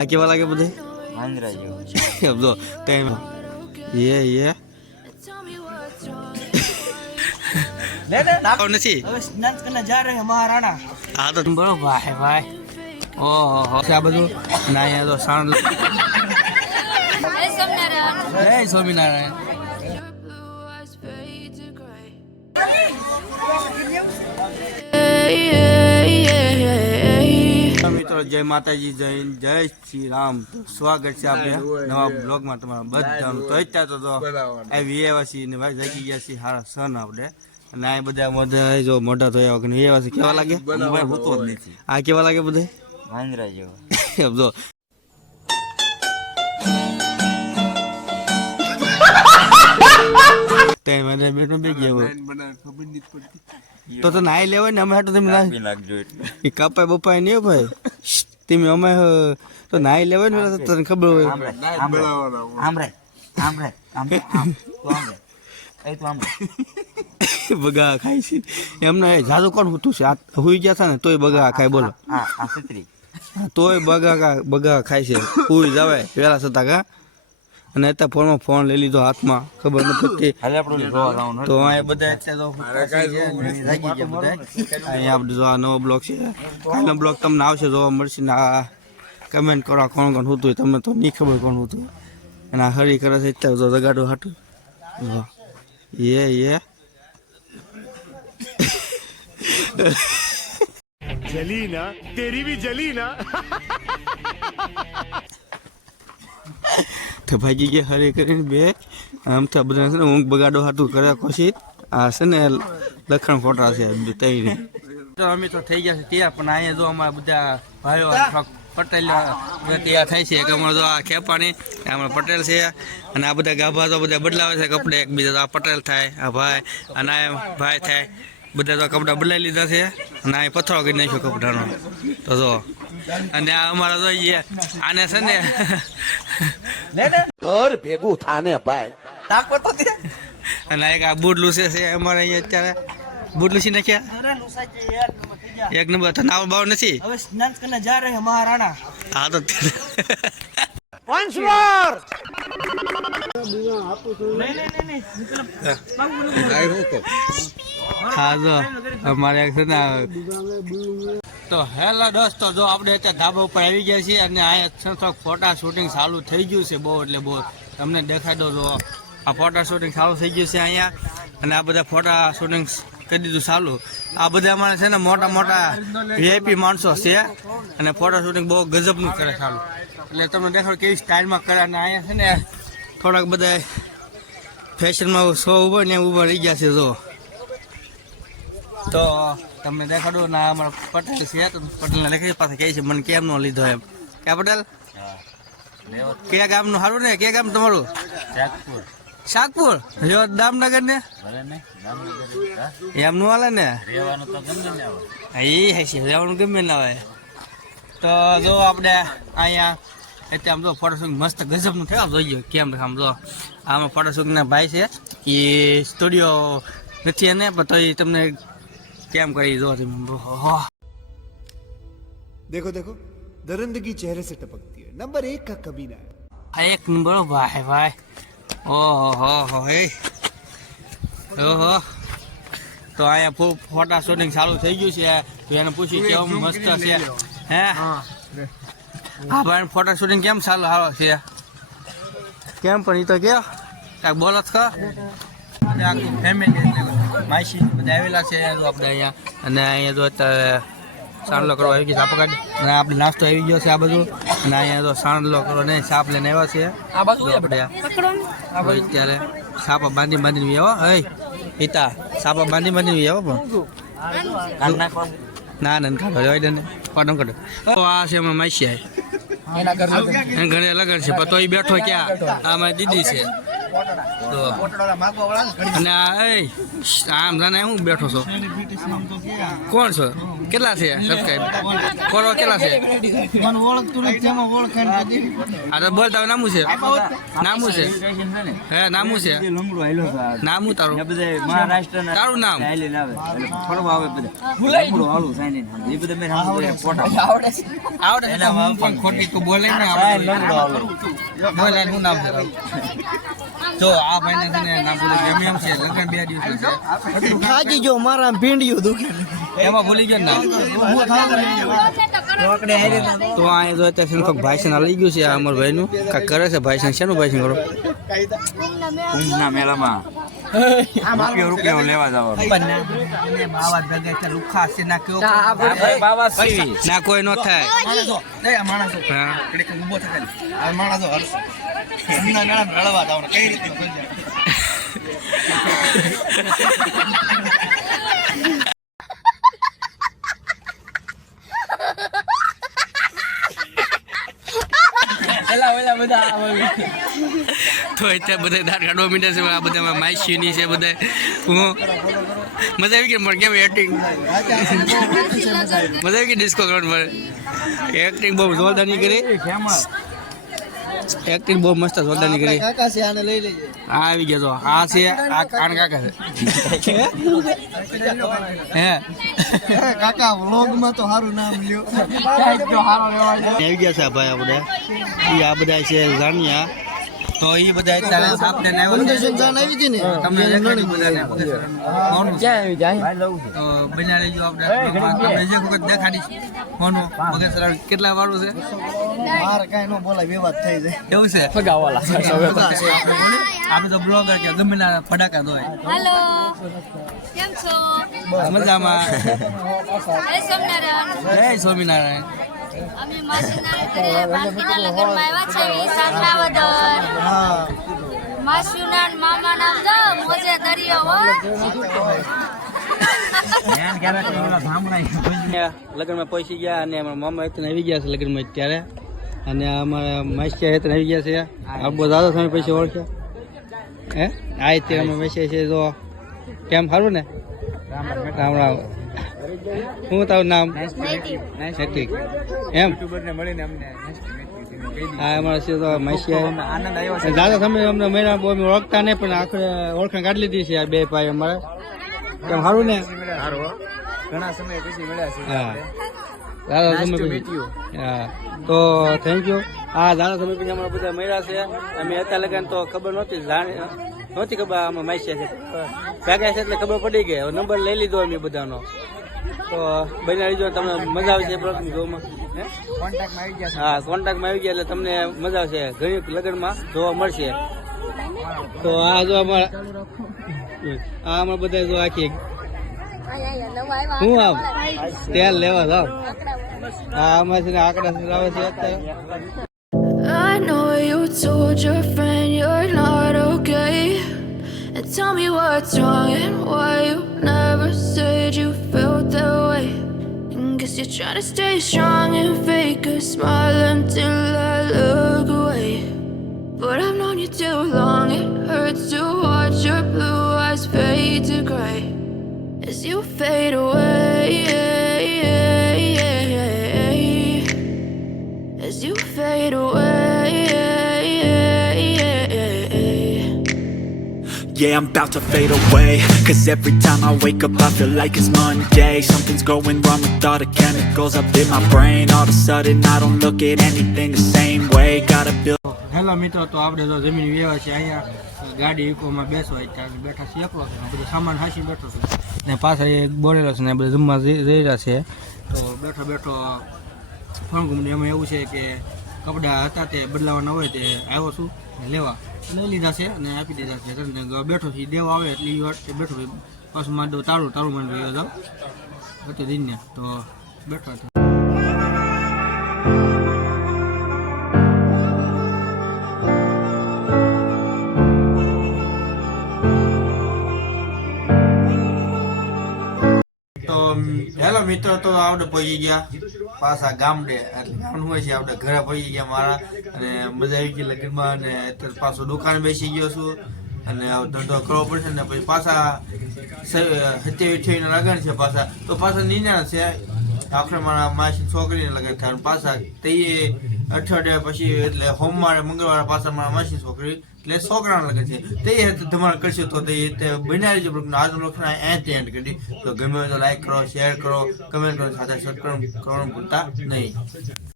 આ કેવા લાગે બધે આંધ્રા જેવું એમ જો કઈ ये નથી હવે સ્નાન કરને જા રહે મહારાણા હા તો બરોબર ભાઈ ભાઈ ઓહો આ બધું ના અહીંયા તો સાણ જય સ્વામિનારાયણ મિત્રો જય માતાજી જય શ્રી રામ સ્વાગત છે આપણે નવા બ્લોગમાં તમારા બધાનું તો અત્યારે તો આવી એવા છીએ ને ભાઈ જાગી ગયા છીએ હારા સન આપણે અને આ બધા મોઢા જો મોઢા ધોયા વગર એવા છે કેવા લાગે હોતો જ નથી આ કેવા લાગે બધે આંધ્રા જેવું એમ જો તે મને બેઠો બે ગયો તો નાઈ લેવાય ને અમે હાટો તમે નાખજો એટલે એ કપાય બપાય નહીં ભાઈ તમે અમે તો નાઈ લેવાય ને તને ખબર હોય બગા ખાય છે એમને જાદુ કોણ હોતું છે હુઈ ગયા હતા ને તોય બગા ખાય બોલો તોય બગા ખાય છે હુઈ જવાય વેલા થતા કા અને અત્યારે ફોનમાં ફોન લઈ લીધો હાથમાં ખબર નથી તો અહીંયા બધા અહીંયા આપણે જો આ નવો બ્લોગ છે કાલનો બ્લોગ તમને આવશે જોવા મળશે ને આ કમેન્ટ કરો કોણ કોણ હોતું તમને તો નહીં ખબર કોણ હોતું અને આ હરી કરે છે અત્યારે તો રગાડું હાટું ये जली ना तेरी भी जली ना તો ભાગી ગયા હરે કરીને બે આમ તો બધા છે ને ઊંઘ બગાડો હાટું કરે કોશિશ આ છે ને લખણ ફોટા છે તઈને તો અમે તો થઈ ગયા છે ત્યાં પણ અહીંયા જો અમારા બધા ભાઈઓ પટેલ તૈયાર થાય છે કે અમારે જો આ ખેપાણી અમારા પટેલ છે અને આ બધા ગાભા તો બધા બદલાવે છે કપડે એકબીજા તો આ પટેલ થાય આ ભાઈ અને આ ભાઈ થાય બધા તો કપડા બદલાઈ લીધા છે અને આ પથ્થરો કરી નાખ્યો કપડાનો તો જો અને આ અમારા જોઈએ આને છે ને ઘર ભેગું થાને ભાઈ અને એક આ બુટ લૂસે છે અમારે અહીંયા અત્યારે બુટ લૂસી નાખ્યા એક નંબર તો નાવ બાવ નથી હવે સ્નાન કરને જા રહે મહારાણા હા તો હા જો અમારે છે ને તો હેલો દોસ્તો જો આપણે અત્યારે ધાબા ઉપર આવી ગયા છીએ અને અહીંયા થોડાક ફોટા શૂટિંગ ચાલુ થઈ ગયું છે બહુ એટલે બહુ તમને દેખાઈ દો જો આ ફોટા શૂટિંગ ચાલુ થઈ ગયું છે અહીંયા અને આ બધા ફોટા શૂટિંગ કરી દીધું ચાલુ આ બધા અમારે છે ને મોટા મોટા વીઆઈપી માણસો છે અને ફોટા શૂટિંગ બહુ ગજબનું કરે ચાલુ એટલે તમને દેખાડો કેવી સ્ટાઇલમાં કરે અને અહીંયા છે ને થોડાક બધા ફેશનમાં શો ઉભા ને ઉભા રહી ગયા છે જો તો તમને દેખાડો ના અમારા પટેલ છે તો પટેલને દેખાડી પાસે કહે છે મને કેમ નો લીધો એમ ક્યાં પટેલ કયા ગામનું સારું ને કયા ગામ તમારું શાકપુર દામનગર ને એમ નું હાલે ને એ છે રહેવાનું ગમે ના આવે તો જો આપણે અહીંયા એટલે આમ જો ફોટોશૂટ મસ્ત ગજબનું થયું જોઈએ કેમ આમ જો આમાં ફોટોશૂટના ભાઈ છે એ સ્ટુડિયો નથી એને પણ તો એ તમને કેમ કરી જો તમે देखो देखो दरिंदगी चेहरे से टपकती है नंबर 1 का कमीना है આ એક નંબર ભાઈ ભાઈ ઓહો હે ઓહો તો અહીંયા ફોટા શૂટિંગ ચાલુ થઈ ગયું છે તો એને પૂછ્યું કેવું મસ્ત છે હે હા ભાઈ ફોટા શૂટિંગ કેમ ચાલુ આવે છે કેમ પણ એ તો કે કાંઈક બોલો છો આખું ફેમિલી માસી બધા આવેલા છે આપણે અહીંયા અને અહીંયા જો અત્યારે સાંડલો કરવા આવી ગયો સાપ અને આપણે નાસ્તો આવી ગયો છે આ બધું અને અહીંયા તો સાંડલો કરો ને સાપ લઈને આવ્યા છે આ બાજુ આપણે અત્યારે સાપા બાંધીને આવો હે હિતા સાપા બાંધીને આવો પણ ના ના ખાધો લેવાય દે ને પાડો કાઢો તો આ છે એમાં માસી ઘરે લગન છે પણ તો બેઠો ક્યાં આમાં દીદી છે અને આમ જાણે હું બેઠો છો કોણ છો કેટલા છે સબસ્ક્રાઇબ ફોલો કેટલા છે આ તો બોલ તારું નામું છે નામું છે હે નામું છે લંગડો આયલો નામું તારું મહારાષ્ટ્રના તારું નામ આયલે આવે ફરવા આવે બધા લંગડો હાલું સાઈન એ બધા મેં સાંભળ્યા ફોટા આવડે પણ ખોટી તો બોલે ને લંગડો હાલું બોલે શું નામ છે તારું? જો આ ભાઈને છે ને નામ બોલે ગમે એમ છે લગ્ન 2 દિવસ છે ખાજી જો મારા ભીંડિયું દુખે એમાં ભૂલી ગયો ને તો આ જો અત્યારે સંખક ભાઈસન લઈ ગયું છે આ અમાર ભાઈનું કાંઈક કરે છે ભાઈસન શેનું ભાઈસન કરો કુંભના મેળામાં રૂપિયો લેવા જવાનું બાવા ભેગા છે લુખા છે ના કેવો બાવા સીવી ના કોઈ નો થાય માણસ હા ઉભો થાય આ માણસો હર્ષ કુંભના મેળામાં રળવા જવાનું કઈ રીતે તો અત્યારે બધા દાંત કાઢવા મીઠા છે આ બધામાં માઇશીની છે બધા હું મજા આવી ગઈ કેમ એક્ટિંગ મજા આવી ગઈ ડિસ્કો કરવા એક્ટિંગ બહુ જોરદારની કરી એક્ટિંગ બહુ મસ્ત જોરદારની કરી કાકા છે આને લઈ લેજે આ આવી ગયા તો આ છે આ કાન કાકા છે હે કાકા વ્લોગ માં તો સારું નામ લ્યો આવી ગયા છે આ ભાઈ આ બધા છે જાણ્યા તો એ બધા અત્યારે સાપ ને આવ્યો જાન આવી હતી ને તમને દેખાડી બધાને ક્યાં આવી જાય તો બના લેજો આપણે તમને જે વખત દેખાડી ફોનો મગજ કેટલા વાળું છે મારે કાઈ નો બોલાય વિવાદ થઈ જાય એવું છે ફગાવાલા આપણે તો બ્લોગર કે ગમે ના ફટાકા દોય હેલો કેમ છો મજામાં જય સોમનારાયણ જય સ્વામિનારાયણ અમે માસીના ઘરે બાળકીના લગ્નમાં આવ્યા છે વિશાખાવદર માસીના ને મામા નામ દો મોજે દરિયો હો લગ્નમાં પહોંચી ગયા અને અમારા મામા હેતન આવી ગયા છે લગ્નમાં અત્યારે અને અમારા માસ્યા હેતન આવી ગયા છે આ બહુ દાદા તમે પૈસા ઓળખ્યા હે આ અત્યારે અમે બેસીએ છીએ જો કેમ સારું ને રામ રામ શું તારું નામ નૈતિક એમ હા અમારા છે તો માસ્યા દાદા તમે અમને મહિના બહુ અમે ઓળખતા નહીં પણ આખરે ઓળખાણ કાઢી લીધી છે આ બે ભાઈ અમારે કેમ સારું ને ઘણા સમય પછી મળ્યા છે હા દાદા તમે પછી હા તો થેન્ક યુ હા દાદા તમે પછી અમારા બધા મળ્યા છે અમે અત્યારે લગન તો ખબર નહોતી નહોતી ખબર આમાં માસ્યા છે ભેગા છે એટલે ખબર પડી ગઈ હવે નંબર લઈ લીધો અમે બધાનો તો બની લીધો તમને મજા આવશે બ્લોગ જોવામાં હા કોન્ટેક્ટમાં આવી ગયા એટલે તમને મજા આવશે ઘણી લગ્નમાં જોવા મળશે તો આ જો અમારા બધા જો આખી હું આમ તેલ લેવા જાવ હા આમાં છે ને આંકડા આવે છે અત્યારે I know you told your friend you're not okay. And tell me what's wrong and why you never said you felt that way. And guess you're trying to stay strong and fake a smile until I look away. But I've known you too long, it hurts to watch your blue eyes fade to gray as you fade away. As you fade away. Yeah, I'm about to fade away. Cause every time I wake up I feel like it's Monday. Something's going wrong with all the chemicals up in my brain. All of a sudden I don't look at anything the same way. Gotta build. Hello મિત્રો તો આપણે તો જમીન વ્યવહાર છે અહીંયા ગાડી ઇકોમાં બેસવા ત્યાં બેઠા છે એકલો છે બધું સામાન હાંસી બેઠો છે ને પાછા એ બોલેલો છે ને બધા જમવા જઈ રહ્યા છે તો બેઠો બેઠો ફોન ઘૂમને એમાં એવું છે કે કપડાં હતા તે બદલાવાના હોય તે આવ્યો છું લેવા લઈ લીધા છે અને આપી દીધા છે બેઠો છે દેવા આવે એટલે એ વાત બેઠો પાછું મારે દઉં તારું મને રહ્યો જાઉં હતો દિનને તો બેઠો હતો હેલો મિત્રો તો આપણે પહોંચી ગયા પાછા ગામડે એટલે ગામડું હોય છે આપણે ઘરે પહોંચી ગયા મારા અને મજા આવી ગઈ લગ્નમાં અને અત્યારે પાછો દુકાને બેસી ગયો છું અને ધંધો કરવો પડશે ને પછી પાછા 27-28 લગ્ન છે પાછા તો પાછા નિર્ણય છે આખરે મારા માસી છોકરીને લગ્ન થાય પાછા તે અઠવાડિયા પછી એટલે સોમવારે મંગળવારે પાછા મારા માસી છોકરી એટલે છોકરાના લગ્ન છે તે તમારે કરશો તો તે બનાવી છે આજનો લક્ષણ અહીંયાથી એન્ડ કરી તો ગમે તો લાઈક કરો શેર કરો કમેન્ટ કરો સાથે સબસ્ક્રાઈબ કરવાનું ભૂલતા નહીં.